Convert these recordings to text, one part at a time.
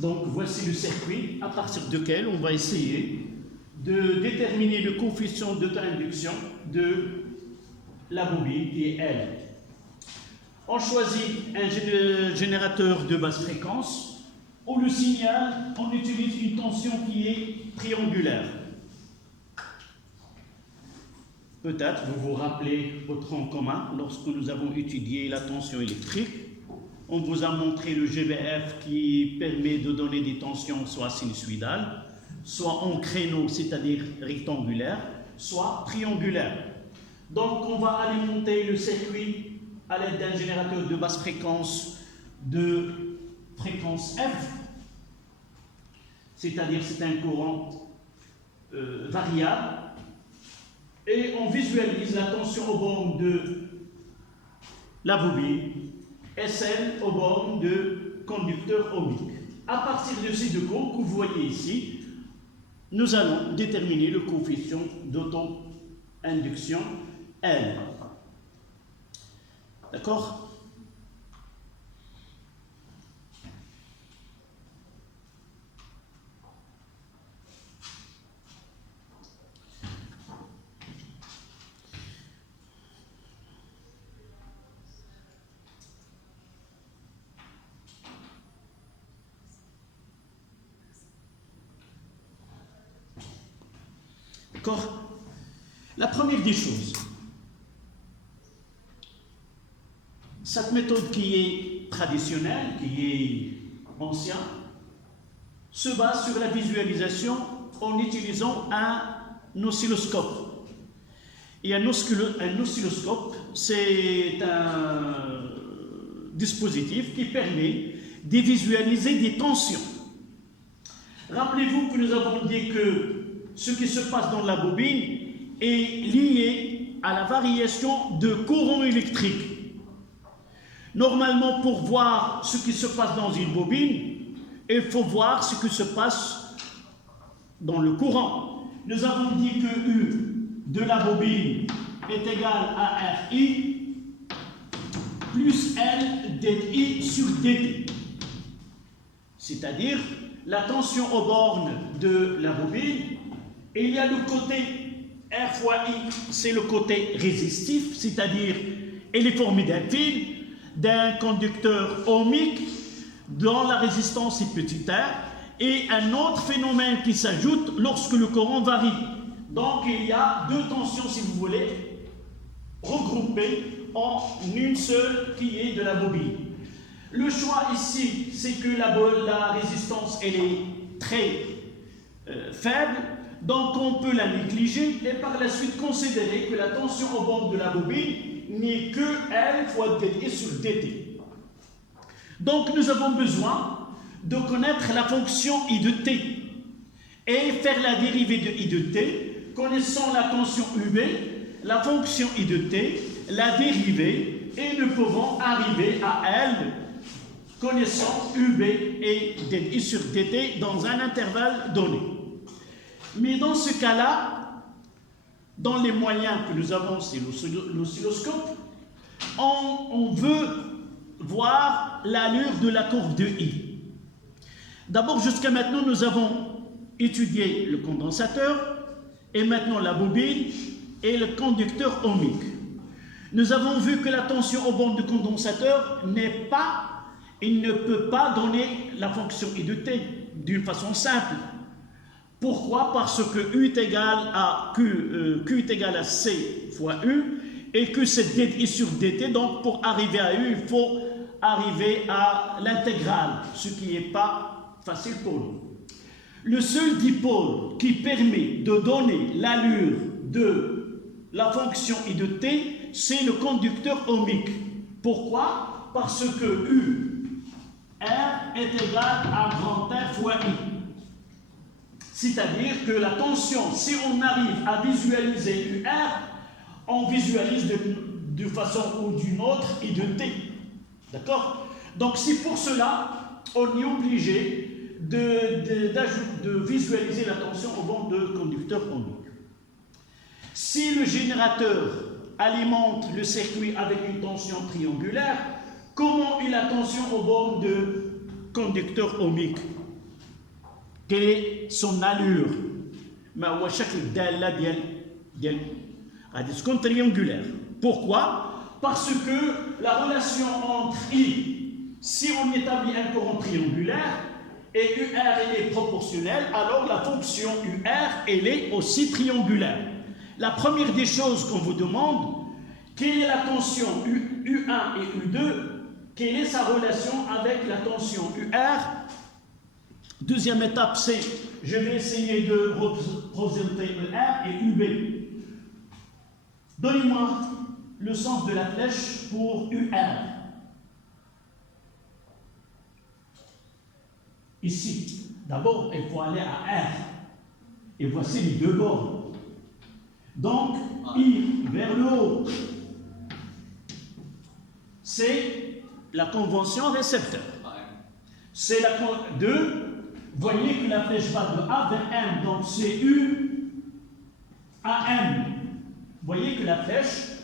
Donc voici le circuit à partir duquel on va essayer de déterminer le coefficient d'auto-induction de la bobine qui est L. On choisit un générateur de basse fréquence. Où le signal, on utilise une tension qui est triangulaire. Peut-être vous vous rappelez au tronc commun, lorsque nous avons étudié la tension électrique, on vous a montré le GBF qui permet de donner des tensions soit sinusoïdales, soit en créneau, c'est-à-dire rectangulaire, soit triangulaire. Donc on va alimenter le circuit à l'aide d'un générateur de basse fréquence de fréquence F, c'est-à-dire c'est un courant variable, et on visualise la tension aux bornes de la bobine et celle aux bornes de conducteur ohmique. À partir de ces deux courbes que vous voyez ici, nous allons déterminer le coefficient d'auto-induction L. D'accord? D'accord? La première des choses, cette méthode qui est traditionnelle, qui est ancienne, se base sur la visualisation en utilisant un oscilloscope. Et un oscilloscope, c'est un dispositif qui permet de visualiser des tensions. Rappelez-vous que nous avons dit que ce qui se passe dans la bobine est lié à la variation de courant électrique. Normalement, pour voir ce qui se passe dans une bobine, il faut voir ce qui se passe dans le courant. Nous avons dit que U de la bobine est égal à RI plus L dI sur dt. C'est-à-dire, la tension aux bornes de la bobine, et il y a le côté R fois I, c'est le côté résistif, c'est-à-dire elle est formée d'un fil, d'un conducteur ohmique dont la résistance est petit r, et un autre phénomène qui s'ajoute lorsque le courant varie. Donc il y a deux tensions, si vous voulez, regroupées en une seule qui est de la bobine. Le choix ici, c'est que la résistance elle est très faible, donc on peut la négliger et par la suite considérer que la tension aux bornes de la bobine n'est que L fois dt sur dt. Donc nous avons besoin de connaître la fonction I de t et faire la dérivée de I de t, connaissant la tension UB, la fonction I de t, la dérivée, et nous pouvons arriver à L connaissant UB et dt sur dt dans un intervalle donné. Mais dans ce cas-là, dans les moyens que nous avons, c'est l'oscilloscope, on veut voir l'allure de la courbe de I. D'abord, jusqu'à maintenant, nous avons étudié le condensateur et maintenant la bobine et le conducteur ohmique. Nous avons vu que la tension aux bornes du condensateur il ne peut pas donner la fonction I de t d'une façon simple. Pourquoi? Parce que U est égal à Q est égal à C fois U et que c'est dt sur dt. Donc pour arriver à U, il faut arriver à l'intégrale, ce qui n'est pas facile pour nous. Le seul dipôle qui permet de donner l'allure de la fonction I de t, c'est le conducteur ohmique. Pourquoi? Parce que U, R est égal à grand R fois I. C'est-à-dire que la tension, si on arrive à visualiser UR, on visualise de façon ou d'une autre I de t. D'accord? Donc c'est pour cela on est obligé de visualiser la tension au bornes de conducteur ohmique. Si le générateur alimente le circuit avec une tension triangulaire, comment est la tension aux bornes de conducteur ohmique? quelle est son allure. ما هو شكل الدالة ديال غادي تكون triangulaire. Pourquoi? Parce que la relation entre I, si on établit un courant triangulaire, et UR elle est proportionnelle, alors la fonction UR elle est aussi triangulaire. La première des choses qu'on vous demande, quelle est la tension U1 et U2, quelle est sa relation avec la tension UR. Deuxième étape, c'est, je vais essayer de représenter ER et UB. Donnez-moi le sens de la flèche pour UR. Ici, d'abord, il faut aller à R. Et voici les deux bords. Donc, I vers le haut. C'est la convention récepteur. C'est la 2. Voyez que la flèche va de A vers M. Donc, c'est U à M. Voyez que la flèche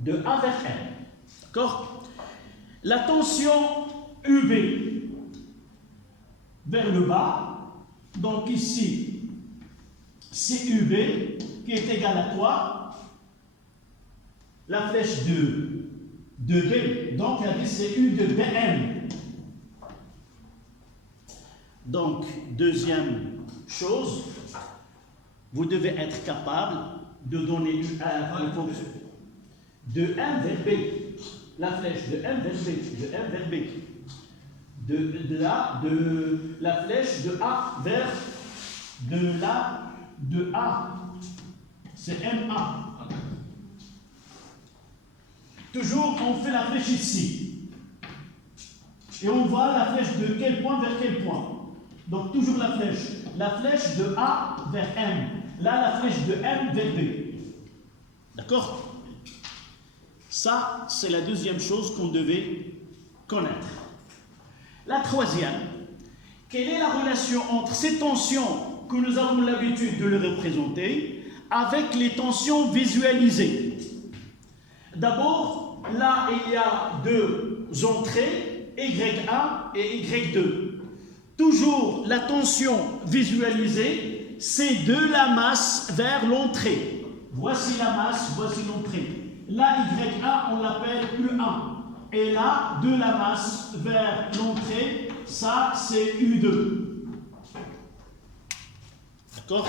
de A vers M. D'accord? La tension UB vers le bas. Donc, ici, c'est UB qui est égal à quoi? La flèche de B. Donc, c'est U de BM. Donc, deuxième chose, vous devez être capable de donner UR en fonction de M vers B. La flèche de M vers B, de M vers B. De la flèche de A vers de A. C'est MA. Toujours, on fait la flèche ici. Et on voit la flèche de quel point vers quel point. Donc, toujours la flèche de A vers M. Là, la flèche de M vers B. D'accord? Ça, c'est la deuxième chose qu'on devait connaître. La troisième, quelle est la relation entre ces tensions que nous avons l'habitude de les représenter avec les tensions visualisées? D'abord, là, il y a deux entrées, Y1 et Y2. Toujours la tension visualisée, c'est de la masse vers l'entrée. Voici la masse, voici l'entrée. Là, Y1, on l'appelle U1. Et là, de la masse vers l'entrée, ça, c'est U2. D'accord?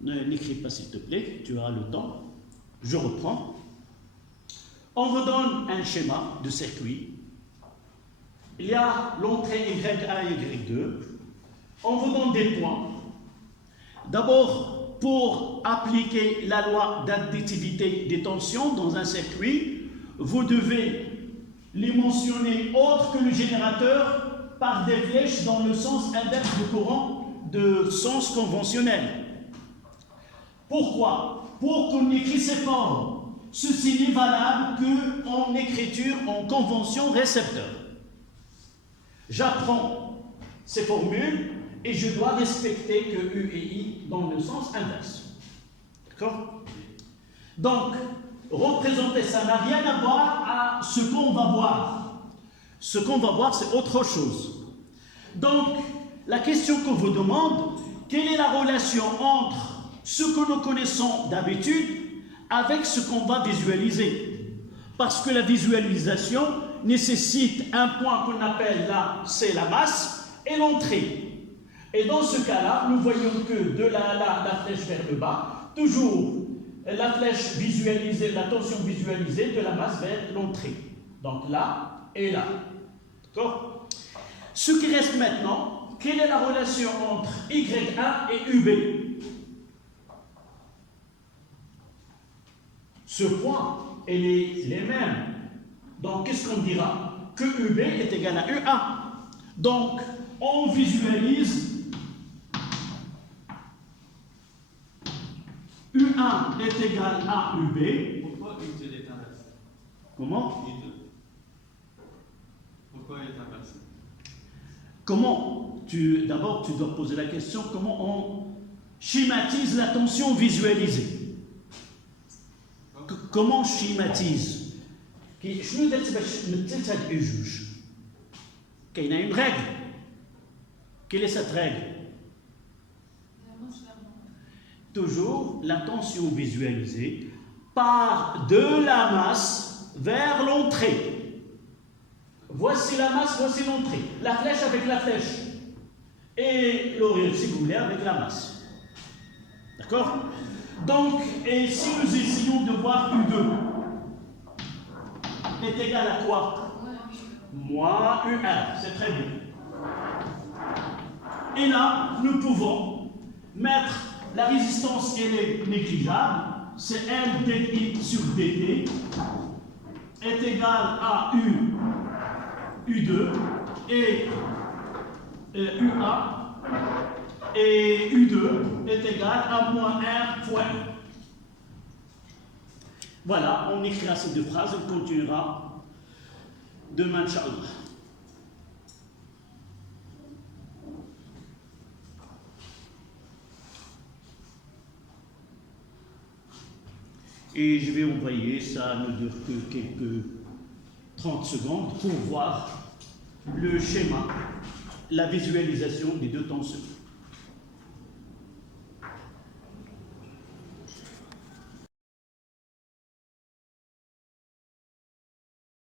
N'écris pas, s'il te plaît, tu auras le temps. Je reprends. On vous donne un schéma de circuit. Il y a l'entrée Y1 et Y2. On vous donne des points. D'abord, pour appliquer la loi d'additivité des tensions dans un circuit, vous devez les mentionner autres que le générateur par des flèches dans le sens inverse du courant de sens conventionnel. Pourquoi? Pour qu'on écrit ces formes. Ceci n'est valable qu'en écriture en convention récepteur. J'apprends ces formules et je dois respecter que U et I dans le sens inverse. D'accord? Donc, représenter ça n'a rien à voir à ce qu'on va voir. Ce qu'on va voir, c'est autre chose. Donc, la question qu'on vous demande, quelle est la relation entre ce que nous connaissons d'habitude avec ce qu'on va visualiser? Parce que la visualisation nécessite un point qu'on appelle là, c'est la masse, et l'entrée. Et dans ce cas-là, nous voyons que de la flèche vers le bas, toujours la flèche visualisée, la tension visualisée de la masse vers l'entrée. Donc là et là. D'accord? Ce qui reste maintenant, quelle est la relation entre Y1 et UB? Ce point, elle est les mêmes. Donc, qu'est-ce qu'on dira? Que UB est égal à U1. Donc, on visualise U1 est égal à UB. Pourquoi U2 est inversé? Comment? U2. Pourquoi il est inversé? Comment? D'abord, tu dois poser la question, comment on schématise la tension visualisée? Comment on schématise? شنو درت باش مثلت هاد الجوج؟ كاينه une règle. Quelle est cette règle? Toujours la tension visualisée part de la masse vers l'entrée. Voici la masse, voici l'entrée. La flèche avec la flèche. Et l'auréole, si vous voulez, avec la masse. D'accord? Donc, et si nous essayons de voir U2 est égal à quoi? Moins U1, c'est très bien. Et là, nous pouvons mettre la résistance, elle est négligeable, c'est L dI sur dt est égal à U2 et UA et U2 est égal à moins 1 fois U. Voilà, on écrira ces deux phrases, on continuera demain, Inch'Allah. Et je vais envoyer, ça ne dure que quelques 30 secondes pour voir le schéma, la visualisation des deux tensions.